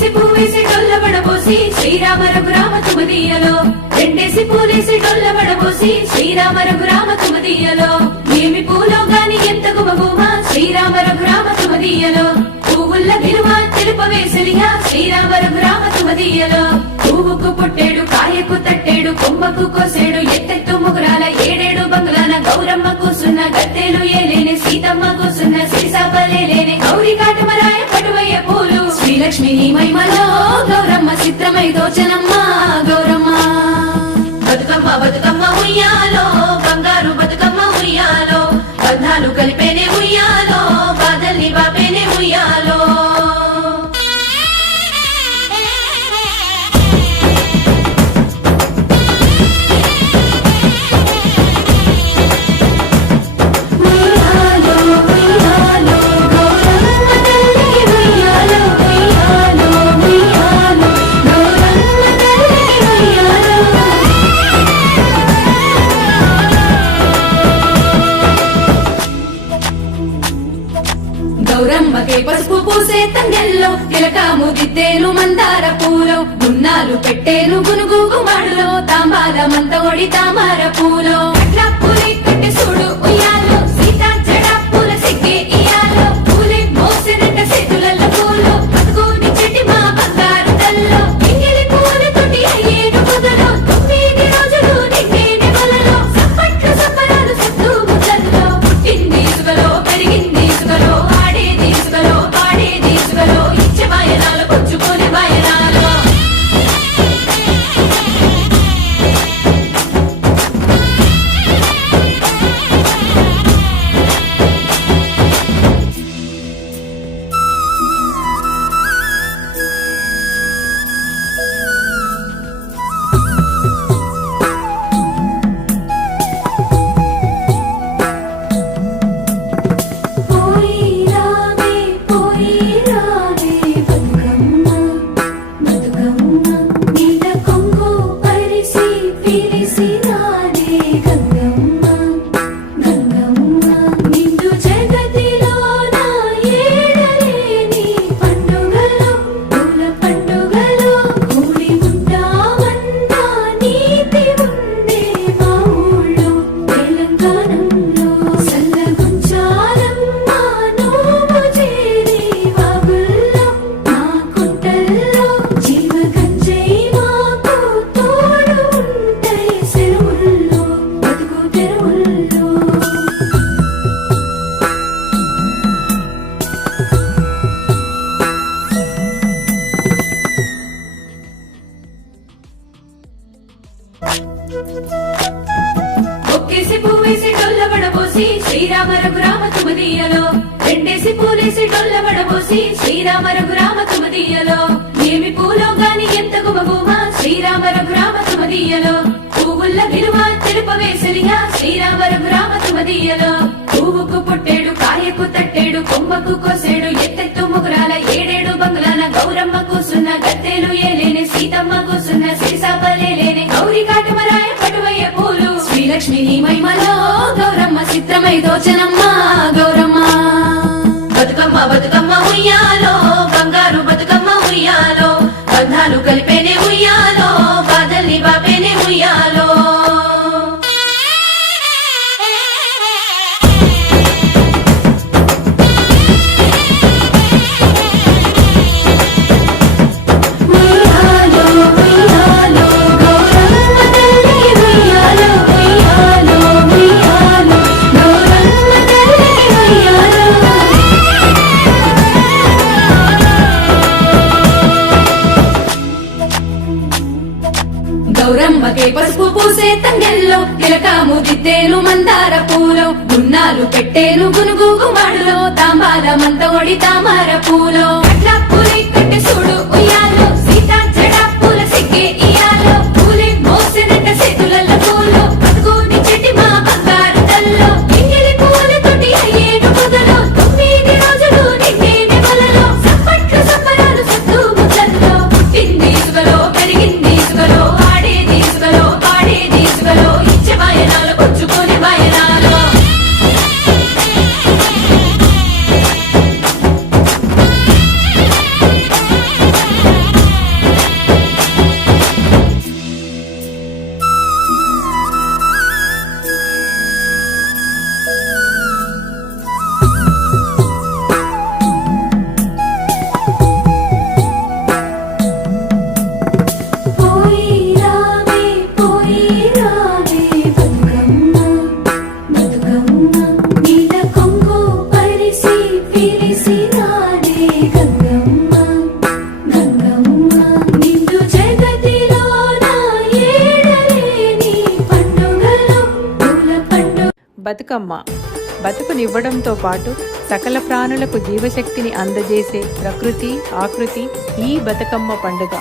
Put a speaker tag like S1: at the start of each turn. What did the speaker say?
S1: రెండేసి పువ్వేసి డొల్ల పడబోసి శ్రీరామ రఘురామ తుమదీయలో రెండేసి పూలేసి డొల్ల పడబోసి శ్రీరామ రఘురామ తుమదీయలో ఏమి పూలో గాని ఎంత గుమగుమ శ్రీరామ రఘురామ తుమదీయలో పువ్వుల్ల విలువ తెలుపవేసలిగా శ్రీరామ రఘురామ తుమదీయలో పువ్వుకు పుట్టేడు కాయకు తట్టేడు కొమ్మకు కోసేడు ఎత్తెత్తు ముగురాల ఏడేడు బంగులాల గౌరమ్మ కూసున్న గద్దెలు ఏలేని సీతమ్మ కూసున్న శ్రీ పూలు నీ మహిమలో గౌరమ్మ చిత్రమై దోచనమ్మ గౌరమ్మ. బతుకమ్మ బతుకమ్మ ఉయ్యాలో గౌరమ్మకే పసుపు పూసే తంగెల్లో తిలకాము దిద్దేను మందార పూలో గున్నాలు పెట్టేను గునుగు గుమడులో తాంబాల మంత ఒడి తామర పూలో. బతుకమ్మ ఒక్కేసి పువ్వేసి డొల్ల వడబోసి శ్రీరామ రఘురామ తుమదీయలో రెండేసి పూలేసి డొల్ల వడబోసి శ్రీరామ రఘురామ తుమదీయలో ఏమి పూలో గాని ఎంత గుమగుమ శ్రీరామ రఘురామ తుమదీయలో పువ్వుల్ల విలువ తెలుపవేసలిగా శ్రీరామ రఘురామ తుమదీయలో పువ్వుకు పుట్టేడు కాయకు తట్టేడు కొమ్మకు కోసేడు పూలు నీ మహిమలో గౌరమ్మ చిత్రమై దోచనమ్మ గౌరమ్మ. బతుకమ్మ బతుకమ్మ ఉయ్యాలో బంగారు బతుకమ్మ ఉయ్యాలో బంధాలు కలిపే గౌరమ్మకే పసుపు పూసే తంగెల్లో తిలకాము దిద్దేను మందార పూలో గున్నాలు పెట్టేను గునుగు గుమాడులో తాంబాల మంత ఒడి తామర పూలో.
S2: బతుకమ్మ. బతుకునివ్వడంతో పాటు సకల ప్రాణులకు జీవశక్తిని అందజేసే ప్రకృతి ఆకృతి ఈ బతుకమ్మ పండుగ.